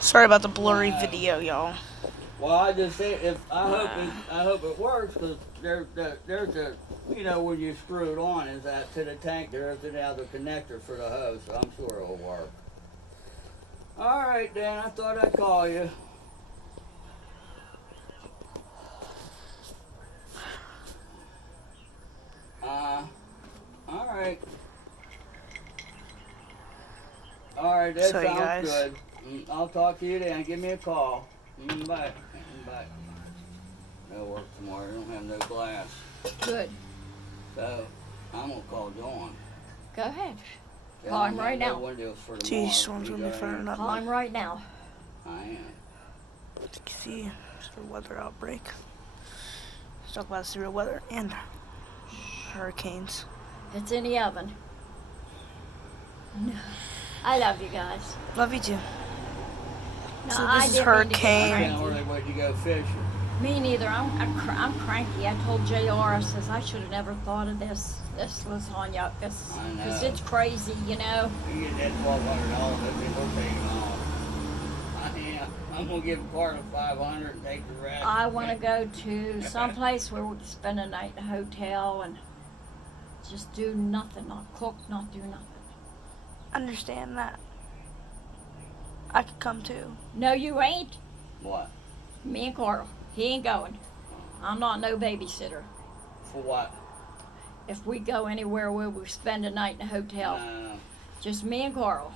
Sorry about the blurry video, y'all. Well, I just say I hope it works, because there's a when you screw it on is that to the tank there's another connector for the hose, so I'm sure it'll work. All right, Dan, I thought I'd call you. All right. All right, that Sorry, sounds guys. good. I'll talk to you then. Give me a call. Bye. Bye. No work tomorrow. I don't have no glass. Good. So, I'm going to call Dawn. Go ahead. Call him right now. Gee, storm's gonna be firing up. Call him right now. I am. You can see it's a weather outbreak. Let's talk about severe weather and hurricanes. It's in the oven. No. I love you guys. Love you too. No, So I this is didn't mean to get hurricane. I cranky. can't really wait to go fishing. Me neither. I'm cranky. I told JR, I says, I should have never thought of this. This was on you. Because I know. it's crazy, you know. You get that $1,200, that means we're paying off. I'm going to give a part of $500 and take the rest. I want to go to someplace where we can spend a night in a hotel and just do nothing. Not cook, not do nothing. Understand that. I could come too. No, you ain't. What? Me and Carl. He ain't going. I'm not no babysitter. For what? If we go anywhere where we spend a night in a hotel, No. just me and Carl.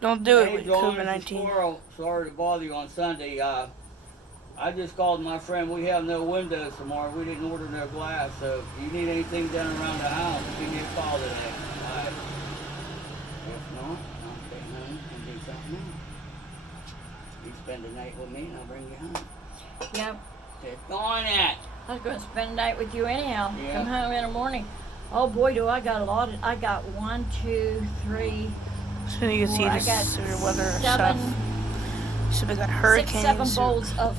Don't do it Hey, with John, it's COVID-19. Squirrel. Sorry to bother you on Sunday. I just called my friend. We have no windows tomorrow. We didn't order no glass, so if you need anything done around the house, give me a call today. All right. If not, I'll stay home and do something else. You spend the night with me, and I'll bring you home. Yep. It's on it. I was going to spend the night with you anyhow. Yeah. Come home in the morning. Oh boy, do I got a lot. I got 1, 2, 3, So you can see 4. I the got severe weather 7, stuff. So we got 6, hurricanes. 7 bowls of